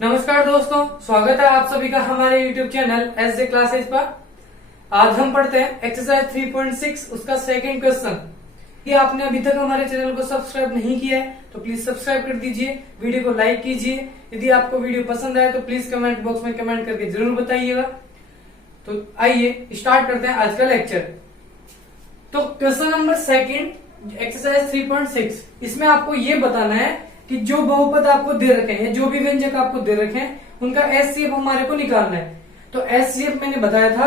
नमस्कार दोस्तों, स्वागत है आप सभी का हमारे YouTube चैनल एसजे क्लासेज पर। आज हम पढ़ते हैं एक्सरसाइज 3.6 उसका सेकंड क्वेश्चन। यदि आपने अभी तक हमारे चैनल को सब्सक्राइब नहीं किया है तो प्लीज सब्सक्राइब कर दीजिए, वीडियो को लाइक कीजिए। यदि आपको वीडियो पसंद आए तो प्लीज कमेंट बॉक्स में कमेंट करके जरूर बताइएगा। तो आइए स्टार्ट करते हैं आज का लेक्चर। तो क्वेश्चन नंबर सेकंड एक्सरसाइज 3.6, इसमें आपको ये बताना है कि जो बहुपद आपको दे रखे हैं, जो भी व्यंजक आपको दे रखे हैं, उनका एचसीएफ हमारे को निकालना है। तो एचसीएफ मैंने बताया था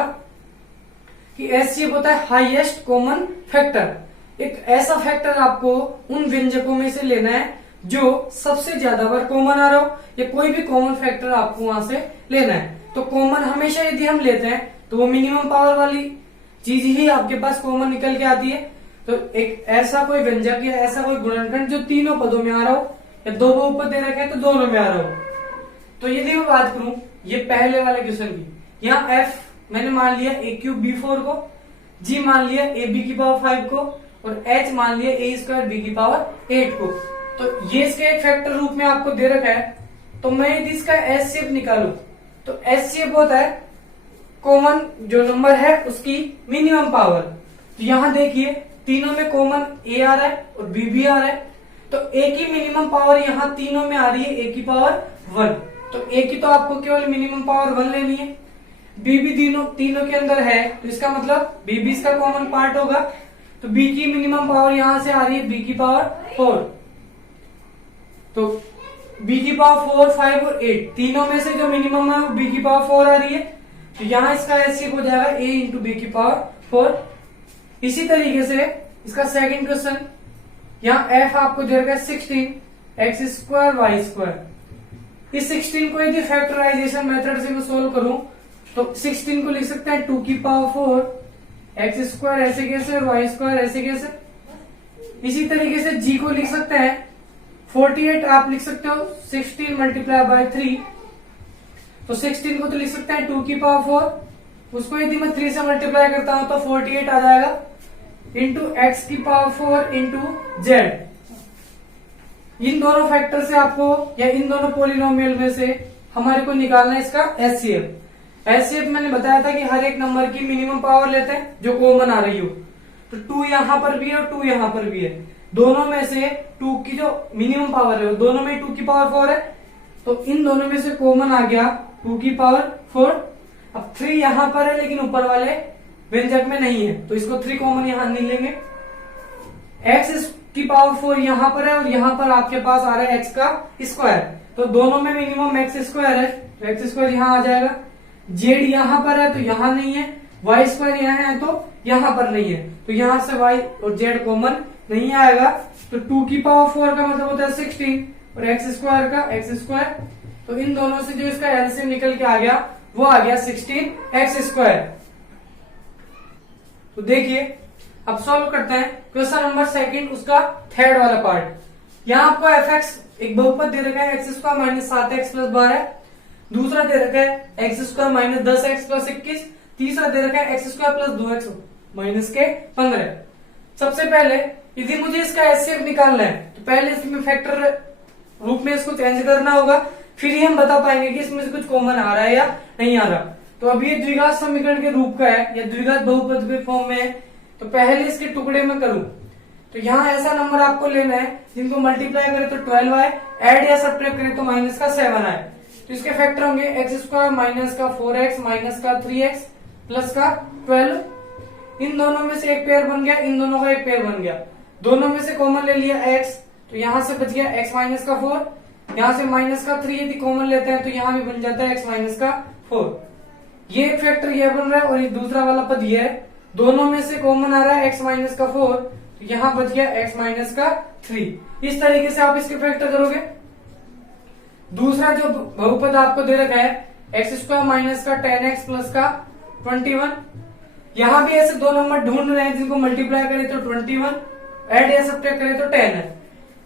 कि एचसीएफ होता है हाईएस्ट कॉमन फैक्टर। एक ऐसा फैक्टर आपको उन व्यंजकों में से लेना है जो सबसे ज्यादा बार कॉमन आ रहा हो, या कोई भी कॉमन फैक्टर आपको वहां से लेना है। तो कॉमन हमेशा यदि हम लेते हैं तो वो मिनिमम पावर वाली चीज ही आपके पास कॉमन निकल के आती है। तो एक ऐसा कोई व्यंजक या ऐसा कोई गुणनखंड जो तीनों पदों में आ रहा हो, या दो बहुपद दे रखे हैं तो दोनों में आ रहा हो। तो यदि मैं बात करूं ये पहले वाले क्वेश्चन की, यहाँ एफ मैंने मान लिया a3b4 को, जी मान लिया ab की पावर 5 को, और h मान लिया a² b की पावर 8 को। तो ये इसके एक फैक्टर रूप में आपको दे रखा है। तो मैं यदि इसका एचसीएफ निकालू तो एचसीएफ होता है कॉमन जो नंबर है उसकी मिनिमम पावर। तो यहाँ देखिए तीनों में कॉमन a आ रहा है और b भी आ रहा है। तो a की मिनिमम पावर यहाँ तीनों में आ रही है a की पावर 1। तो a की तो आपको केवल मिनिमम पावर 1 लेनी है। b भी तीनों के अंदर है, तो इसका मतलब b भी इसका कॉमन पार्ट होगा। तो b की मिनिमम पावर यहां से आ रही है b की पावर 4। तो b की पावर 4, 5 और 8 तीनों में से जो मिनिमम है वो b की पावर 4 आ रही है। तो यहाँ इसका एचसीएफ हो जाएगा a इंटू b की पावर 4। इसी तरीके से इसका सेकंड क्वेश्चन, यहाँ f आपको दे रखा है 16 x² y²। इस 16 को यदि फैक्टराइजेशन मेथड से मैं सोल्व करूं तो 16 को लिख सकते हैं 2 की पावर 4 x² ऐसे कैसे और y² ऐसे कैसे। इसी तरीके से g को लिख सकते हैं 48, आप लिख सकते हो 16 मल्टीप्लाई बाय 3। तो 16 को तो लिख सकते हैं 2 की पावर 4, उसको यदि मैं 3 से मल्टीप्लाई करता हूं तो 48 आ जाएगा, इंटू एक्स की पावर 4 इंटू जेड। इन दोनों फैक्टर से आपको या इन दोनों पोलिनोमियल में से हमारे को निकालना है इसका एचसीएफ। एचसीएफ मैंने बताया था कि हर एक नंबर की मिनिमम पावर लेते हैं जो कॉमन आ रही हो। तो 2 यहां पर भी है और 2 यहां पर भी है, दोनों में से 2 की जो मिनिमम पावर है दोनों में 2 की पावर 4 है। तो इन दोनों में से कॉमन आ गया 2 की पावर 4। अब 3 यहां पर है लेकिन ऊपर वाले व्यंजक में नहीं है, तो इसको 3 कॉमन यहां नहीं लेंगे। x की पावर 4 यहां पर है और यहां पर आपके पास आ रहा है x का स्क्वायर। तो दोनों में मिनिमम x² है, तो x² यहां आ जाएगा। z यहां पर है तो यहां नहीं है, y² यहां है तो यहां पर नहीं है, तो यहां से y और z कॉमन नहीं आएगा। तो 2 की पावर 4 का मतलब होता है 16 और x² का x²। तो इन दोनों से जो इसका एलसीएम निकल के आ गया वो आ गया 16x²। तो देखिए अब सॉल्व करते हैं क्वेश्चन नंबर सेकंड उसका थर्ड वाला पार्ट। यहाँ आपको fx एक बहुपद दे रखा है x² माइनस 7x प्लस 12, दूसरा दे रखा है x² माइनस 10x प्लस 21, तीसरा दे रखा है x² प्लस 2x माइनस के 15। सबसे पहले यदि मुझे इसका एचसीएफ निकालना है तो पहले इसमें फैक्टर रूप में इसको चेंज करना होगा, फिर ही हम बता पाएंगे कि इसमें से कुछ कॉमन आ रहा है या नहीं आ रहा। तो अब ये द्विघात समीकरण के रूप का है या द्विघात बहुपद के फॉर्म में है, तो पहले इसके टुकड़े में करूं तो यहाँ ऐसा नंबर आपको लेना है जिनको मल्टीप्लाई करें तो 12 आए, ऐड या सब्ट्रैक्ट करें तो माइनस का 7 आए। तो इसके फैक्टर होंगे x² माइनस का 4x माइनस का 3x प्लस का 12। इन दोनों में से एक पेयर बन गया, इन दोनों का एक पेयर बन गया। दोनों में से कॉमन ले लिया x, तो यहाँ से बच गया x माइनस का 4, यहाँ से माइनस का 3 यदि कॉमन लेते हैं तो यहाँ भी बन जाता है x माइनस का 4। ये एक फैक्टर ये बन रहा है और ये दूसरा वाला पद ये है, दोनों में से कॉमन आ रहा है x माइनस का 4, तो यहाँ बच गया x माइनस का 3। इस तरीके से आप इसके फैक्टर करोगे। दूसरा जो बहुपद आपको दे रखा है x² माइनस का 10x प्लस का 21, यहाँ भी ऐसे दो नंबर ढूंढ रहे हैं जिनको मल्टीप्लाई करें तो 21, ऐड या सब्ट्रैक्ट करें तो 10 है।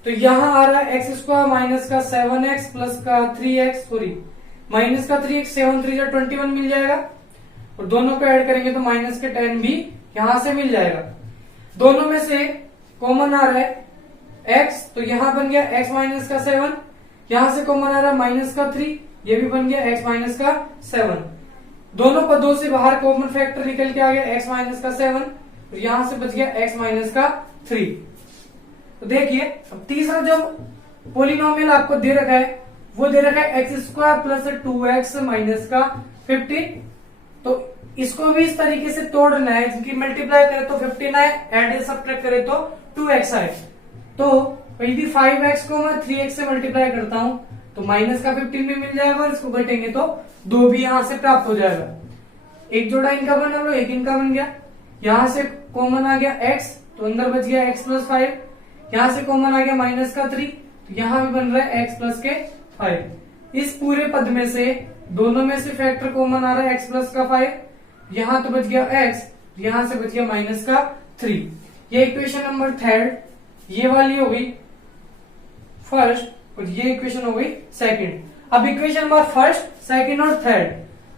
तो यहाँ आ रहा है x² माइनस का 7x प्लस का 3x, सॉरी माइनस का 3x, 7 3 जा 21 मिल जाएगा, और दोनों को ऐड करेंगे तो माइनस के 10 भी यहां से मिल जाएगा। दोनों में से कॉमन आ रहा है x, तो यहां बन गया x माइनस का 7, यहां से कॉमन आ रहा है माइनस का 3, ये भी बन गया x माइनस का 7। दोनों पदों से बाहर कॉमन फैक्टर निकल के आ गया x माइनस का 7 और यहां से बच गया x माइनस का 3। तो देखिए अब तीसरा जो पोलिनोमियल आपको दे रखा है वो दे रखा है x square plus 2x minus का 15। तो इसको भी इस तरीके से तोड़ना है, क्योंकि मल्टीप्लाई करे तो 15 आए, एड सब्ट्रैक्ट करे तो 2x आए। तो यदि 5x को मैं 3x से मल्टीप्लाई करता हूं तो माइनस का 15 भी मिल जाएगा और इसको घटेंगे तो 2 भी यहां से प्राप्त हो जाएगा। एक जोड़ा इनका बना लो, एक इनका बन गया। यहां से कॉमन आ गया x, तो अंदर बच गया x प्लस 5। यहां से कॉमन आ गया माइनस का 3, तो यहां भी बन रहा है x प्लस के 5। इस पूरे पद में से दोनों में से फैक्टर कॉमन आ रहा है x प्लस का 5। यहां तो बच गया x, यहां से बच गया माइनस का 3। ये इक्वेशन नंबर 3, ये वाली हो गई फर्स्ट और ये इक्वेशन हो गई सेकंड। अब इक्वेशन नंबर फर्स्ट, सेकंड और थर्ड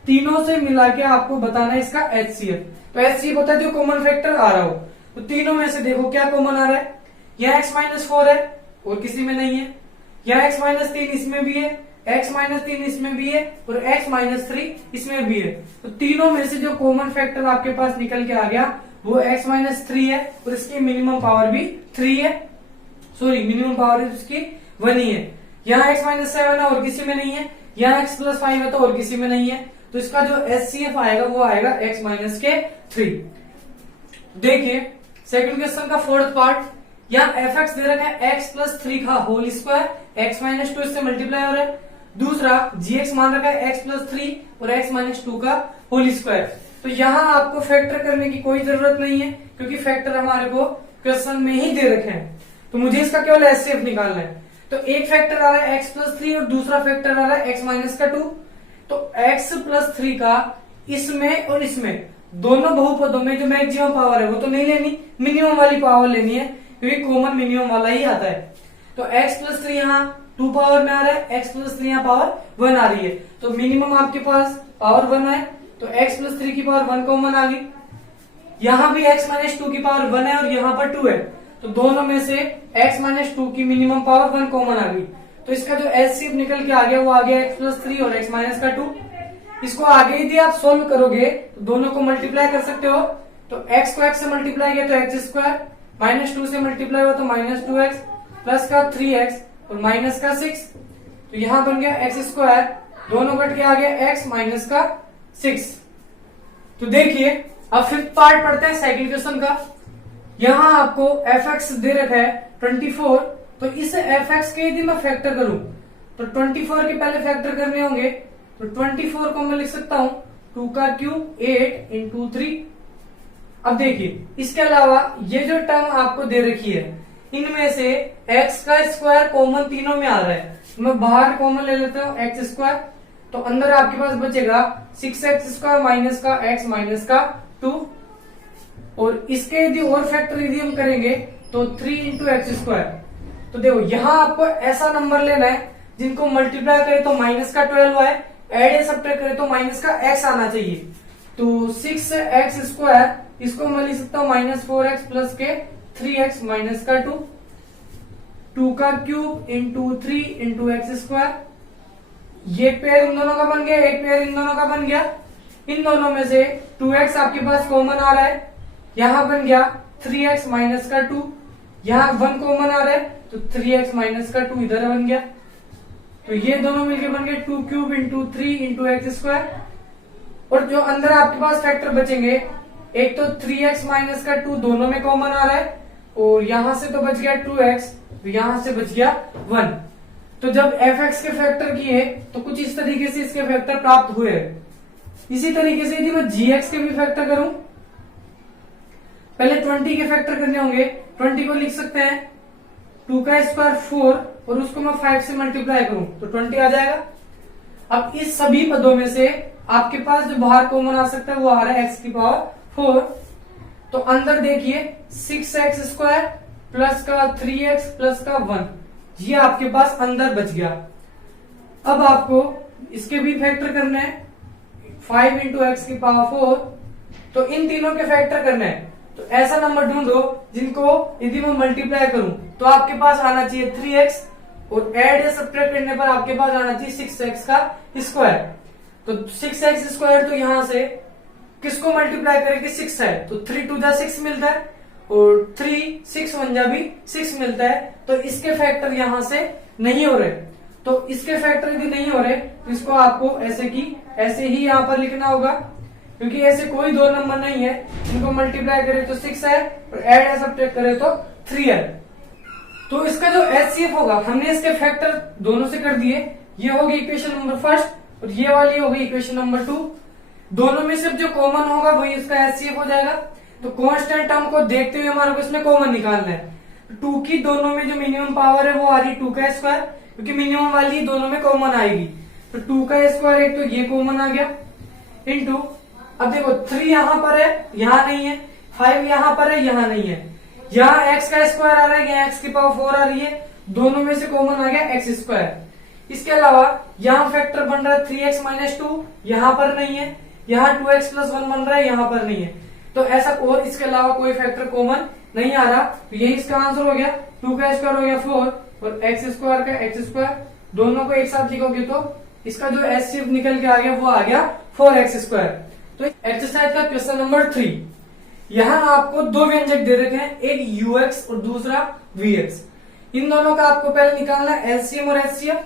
तीनों से मिला के आपको बताना है इसका HCF। तो HCF होता है जो कॉमन फैक्टर आ रहा हो। तो तीनों में से देखो क्या कॉमन आ रहा है, यह x माइनस 4 है और किसी में नहीं है, यह x माइनस 3 इसमें भी है, x माइनस 3 इसमें भी है और x माइनस 3 इसमें भी है। तो तीनों में से जो कॉमन फैक्टर आपके पास निकल के आ गया वो x माइनस 3 है और इसकी मिनिमम पावर भी 3 है, सॉरी मिनिमम पावर इसकी 1 ही है। यहाँ x माइनस 7 है और किसी में नहीं है, यहाँ x प्लस 5 है तो और किसी में नहीं है। तो इसका जो HCF आएगा वो आएगा x माइनस के 3। देखिए सेकंड क्वेश्चन का फोर्थ पार्ट, यहाँ fx दे रखा है x प्लस 3 का होल स्क्वायर, x माइनस 2 इससे मल्टीप्लाई हो रहा है। दूसरा gx मान रखा है x प्लस 3 और x माइनस 2 का होल स्क्वायर। तो यहाँ आपको फैक्टर करने की कोई जरूरत नहीं है, क्योंकि फैक्टर हमारे को क्वेश्चन में ही दे रखे हैं। तो मुझे इसका केवल HCF निकालना है। तो एक फैक्टर आ रहा है x प्लस 3 और दूसरा फैक्टर आ रहा है x माइनस का 2। तो x प्लस 3 का इसमें और इसमें दोनों बहुपदों में जो मैक्सिमम पावर है वो तो नहीं लेनी, मिनिमम वाली पावर लेनी है, क्योंकि कॉमन मिनिमम वाला ही आता है। तो x प्लस 3 यहाँ 2 पावर में आ रहा है, x प्लस 3 यहाँ पावर 1 आ रही है। तो मिनिमम आपके पास पावर 1 है, तो x प्लस 3 की पावर 1 कॉमन आ गई। यहाँ भी x माइनस 2 की पावर 1 है और यहाँ पर 2 है, तो दोनों में से x माइनस 2 की मिनिमम पावर 1 कॉमन आ गई। तो इसका जो HCF निकल के आ गया वो आ गया x प्लस 3 और x माइनस का 2। इसको आगे यदि आप सोल्व करोगे तो दोनों को मल्टीप्लाई कर सकते हो। तो x को x से मल्टीप्लाई किया तो x स्क्वायर, माइनस 2 से मल्टीप्लाई हुआ तो माइनस 2x प्लस का 3x और माइनस का 6। तो यहाँ बन गया x स्क्वायर, दोनों कट के आ गया x माइनस का 6। तो देखिए अब फिफ्थ पार्ट पढ़ते हैं सेकंड क्वेश्चन का। यहाँ आपको fx दे रखा है 24। तो इस fx के यदि मैं फैक्टर करूं तो 24 के पहले फैक्टर करने होंगे। तो 24 को मैं लिख सकता हूं 2 का क्यूब 8 इंटू 3। अब देखिए इसके अलावा ये जो टर्म आपको दे रखी है इनमें से x का स्क्वायर कॉमन तीनों में आ रहा है, मैं बाहर कॉमन ले लेता हूँ x स्क्वायर। तो अंदर आपके पास बचेगा 6x स्क्वायर माइनस का x माइनस का 2। और इसके यदि और फैक्टर यदि हम करेंगे तो 3 इंटू एक्स स्क्वायर। तो देखो यहाँ आपको ऐसा नंबर लेना है जिनको मल्टीप्लाई करे तो माइनस का 12 आए, एड या सब्ट्रैक्ट करे तो माइनस का x आना चाहिए। तो 6x स्क्वायर इसको मैं लिख सकता हूँ माइनस 4x प्लस के 3x माइनस का 2। 2 का cube into 3 into x square. ये पेयर इन दोनों का बन गया, एक पेयर इन दोनों का बन गया। इन दोनों में से 2x आपके पास कॉमन आ रहा है, यहाँ बन गया 3x माइनस का 2। यहाँ 1 कॉमन आ रहा है तो 3x माइनस का 2 इधर बन गया। तो ये दोनों मिलके बन गए 2 cube into 3 into x square. और जो अंदर आपके पास फैक्टर बचेंगे, एक तो 3x माइनस का 2 दोनों में कॉमन आ रहा है और यहां से तो बच गया 2x, तो यहां से बच गया 1। तो जब fx के फैक्टर किए तो कुछ इस तरीके से इसके फैक्टर प्राप्त हुए। इसी तरीके से यदि मैं gx के भी फैक्टर करूं, पहले 20 के फैक्टर करने होंगे। 20 को लिख सकते हैं 2 का स्क्वायर 4 और उसको मैं 5 से मल्टीप्लाई करूं तो 20 आ जाएगा। अब इस सभी पदों में से आपके पास जो बाहर कॉमन आ सकता है वो आ रहा है x की पावर 4। तो अंदर देखिए 6x स्क्वायर प्लस का 3x प्लस का 1, ये आपके पास अंदर बच गया। अब आपको इसके भी फैक्टर करने हैं 5 इंटू एक्स की पावर 4। तो इन तीनों के फैक्टर करने हैं। तो ऐसा नंबर ढूंढो जिनको यदि मैं मल्टीप्लाई करूं तो आपके पास आना चाहिए 3x और ऐड या सब्ट्रैक्ट करने पर आपके पास आना चाहिए 6x का स्क्वायर। तो 6x स्क्वायर तो यहां से किसको मल्टीप्लाई करेंगे 6 है तो 3 टू 6 मिलता है और 3 6 1 जा भी 6 मिलता है। तो इसके फैक्टर यहां से नहीं हो रहे, तो इसके फैक्टर यदि नहीं हो रहे तो इसको आपको ऐसे ही यहां पर लिखना होगा, क्योंकि ऐसे कोई दो नंबर नहीं है इनको मल्टीप्लाई करें तो 6 है और ऐड या सब्ट्रैक्ट करें तो 3 है। तो इसका जो एचसीएफ होगा हमने इसके फैक्टर दोनों से कर दिए, ये होगी इक्वेशन नंबर फर्स्ट और ये वाली होगी इक्वेशन नंबर 2। दोनों में से जो कॉमन होगा वही इसका एचसीएफ हो जाएगा। तो कांस्टेंट टर्म को देखते हुए हमारे को इसमें कॉमन निकालना है। 2 की दोनों में जो मिनिमम पावर है वो आ रही 2 का स्क्वायर, क्योंकि मिनिमम वाली दोनों में कॉमन आएगी। तो 2 का स्क्वायर एक तो ये कॉमन आ गया इंटू, अब देखो 3 यहां पर है यहां नहीं है, 5 यहां पर है यहां नहीं है, यहाँ x का स्क्वायर आ रहा है यहाँ x की पावर 4 आ रही है, दोनों में से कॉमन आ गया x स्क्वायर। इसके अलावा यहाँ फैक्टर बन रहा है 3x माइनस 2, यहाँ पर नहीं है, यहाँ 2x प्लस 1 बन रहा है यहाँ पर नहीं है। तो ऐसा और इसके अलावा कोई फैक्टर कॉमन नहीं आ रहा, तो यही इसका आंसर हो गया। 2 का स्क्वायर हो गया 4 और x स्क्वायर का x स्क्वायर, दोनों को एक साथ लिखोगे तो इसका जो एचसीएफ निकल के आ गया वो आ गया 4x स्क्वायर। तो एक्सरसाइज का क्वेश्चन नंबर 3, यहाँ आपको दो व्यंजक दे रखे हैं, एक ux और दूसरा vx। इन दोनों का आपको पहले निकालना है एलसीएम और एचसीएफ।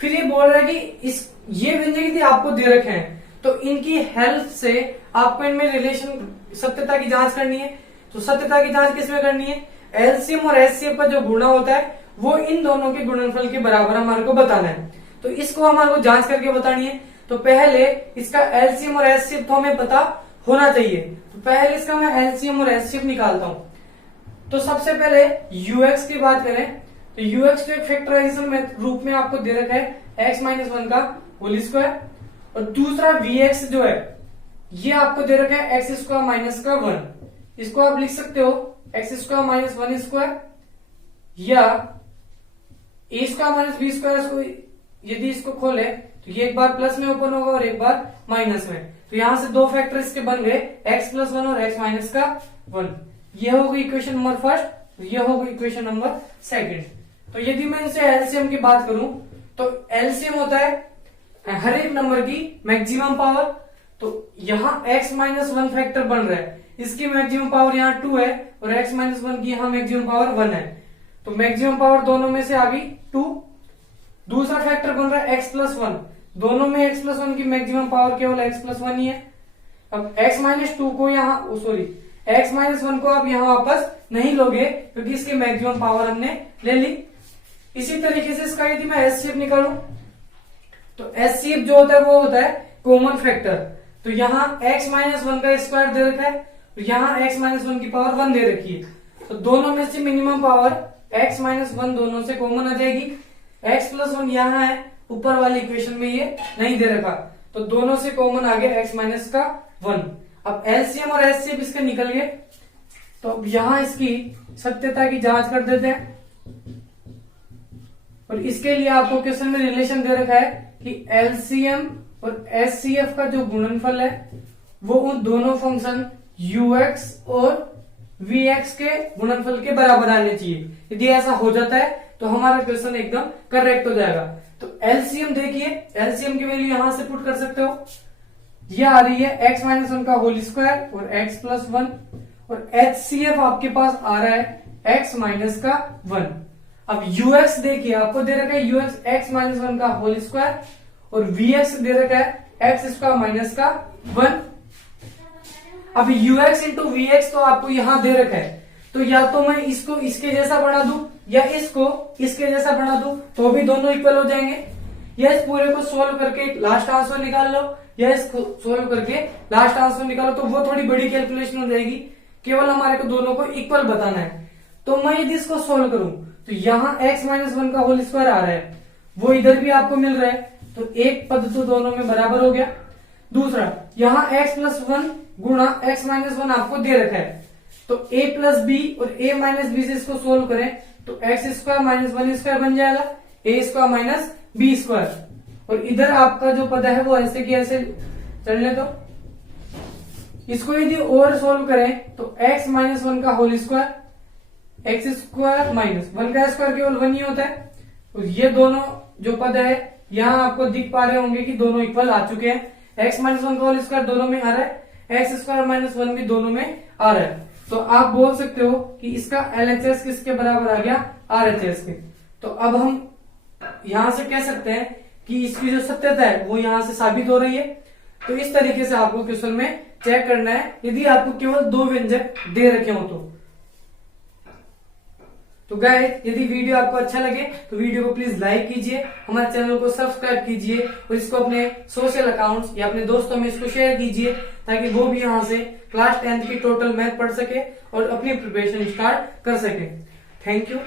फिर ये बोल रहा है कि ये व्यंजक यदि आपको दे रखे हैं तो इनकी हेल्प से आपको इनमें रिलेशन सत्यता की जांच करनी है। तो सत्यता की जांच किसमें करनी है, एलसीएम और एचसीएफ का जो गुणा होता है वो इन दोनों के गुणनफल के बराबर हमारे को बताना है। तो इसको हमारे को जांच करके बतानी है। तो पहले इसका एलसीएम और एचसीएफ तो हमें पता होना चाहिए, तो पहले इसका मैं एलसीएम और एचसीएफ निकालता हूं। तो सबसे पहले यूएक्स की बात करें तो यूएक्स को एक फैक्टराइजेशन में रूप में आपको दे रखा है x माइनस 1 का होल स्क्वायर, और दूसरा vx जो है ये आपको दे रखा है x स्क्वायर माइनस का 1। इसको आप लिख सकते हो x स्क्वायर माइनस 1 स्क्वायर या ए स्क्वायर माइनस बी स्क्वायर। यदि इसको खोले तो ये एक बार प्लस में ओपन होगा और एक बार माइनस में, तो यहां से दो फैक्टर इसके बन गए x प्लस 1 और x माइनस का 1। ये होगी इक्वेशन नंबर फर्स्ट, ये होगी इक्वेशन नंबर सेकंड। तो यदि मैं इनसे एलसीएम की बात करूं तो एलसीएम होता है हर एक नंबर की मैक्सिमम पावर। तो यहाँ x माइनस 1 फैक्टर बन रहा है, इसकी मैक्सिमम पावर यहाँ 2 है और x माइनस 1 की यहाँ मैक्सिमम पावर 1 है, तो मैक्सिमम पावर दोनों में से आ गई 2। दूसरा फैक्टर बन रहा है x प्लस 1, दोनों में x प्लस 1 की मैक्सिमम पावर केवल x प्लस 1 ही है। अब x माइनस 2 को यहाँ x माइनस 1 को आप यहाँ वापस नहीं लोगे क्योंकि इसकी मैक्सिमम पावर हमने ले ली। इसी तरीके से इसका यदि मैं एचसीएफ निकालूं तो एचसीएफ जो होता है वो होता है कॉमन फैक्टर। तो यहाँ x माइनस 1 का स्क्वायर दे रखा है, तो यहाँ x माइनस 1 की पावर 1 दे रखी है, तो दोनों में से मिनिमम पावर x माइनस 1 दोनों से कॉमन आ जाएगी। x प्लस 1 यहाँ है, ऊपर वाली इक्वेशन में ये नहीं दे रखा, तो दोनों से कॉमन आ गया x माइनस का 1। अब एलसीएम और एचसीएफ इसके निकल गए, तो अब यहाँ इसकी सत्यता की जांच कर देते हैं। और इसके लिए आपको क्वेश्चन में रिलेशन दे रखा है कि एलसीएम और एचसीएफ का जो गुणनफल है वो उन दोनों फंक्शन ux और vx के गुणनफल के बराबर आने चाहिए। यदि ऐसा हो जाता है तो हमारा क्वेश्चन एकदम करेक्ट हो जाएगा। तो एलसीएम देखिए, एलसीएम की वैल्यू यहां से पुट कर सकते हो, ये आ रही है x माइनस 1 का होल स्क्वायर और x प्लस 1, और एचसीएफ आपके पास आ रहा है x माइनस का 1। अब ux देखिए, आपको दे रखा है ux x माइनस 1 का होल स्क्वायर और vx दे रखा है x स्क्वायर माइनस का 1। अब ux इंटू vx तो आपको यहां दे रखा है, तो या तो मैं इसको इसके जैसा बना दूं या इसको इसके जैसा बना दूं तो भी दोनों इक्वल हो जाएंगे, या इस पूरे को सोल्व करके लास्ट आंसर निकाल लो या इसको सोल्व करके लास्ट आंसर निकालो, तो वो थोड़ी बड़ी कैलकुलेशन हो जाएगी। केवल हमारे को दोनों को इक्वल बताना है। तो मैं यदि इसको सोल्व करूं तो यहाँ x माइनस 1 का होल स्क्वायर आ रहा है, वो इधर भी आपको मिल रहा है, तो एक पद तो दोनों में बराबर हो गया। दूसरा यहाँ x प्लस 1 गुणा x माइनस 1 आपको दे रखा है, तो a प्लस बी और a माइनस बी से इसको सोल्व करें तो x स्क्वायर माइनस 1 स्क्वायर बन जाएगा, a square minus b square. और इधर आपका जो पद है वो ऐसे की ऐसे चलने दो। इसको यदि और सोल्व करें तो x माइनस 1 का whole square, x square minus 1 का स्क्वायर केवल 1 ही होता है, तो ये दोनों जो पद है यहाँ आपको दिख पा रहे होंगे कि दोनों इक्वल आ चुके हैं। एक्स माइनस वन का होल स्क्वायर दोनों में आ रहा है, एक्स स्क्वायर माइनस वन भी दोनों में आ रहा है। तो आप बोल सकते हो कि इसका LHS किसके बराबर आ गया, RHS के। तो अब हम यहां से कह सकते हैं कि इसकी जो सत्यता है वो यहां से साबित हो रही है। तो इस तरीके से आपको क्वेश्चन में चेक करना है यदि आपको केवल दो व्यंजक दे रखे हो तो गाइस यदि वीडियो आपको अच्छा लगे तो वीडियो को प्लीज लाइक कीजिए, हमारे चैनल को सब्सक्राइब कीजिए और इसको अपने सोशल अकाउंट्स या अपने दोस्तों में इसको शेयर कीजिए ताकि वो भी यहाँ से क्लास 10th की टोटल मैथ पढ़ सके और अपनी प्रिपरेशन स्टार्ट कर सके। Thank you.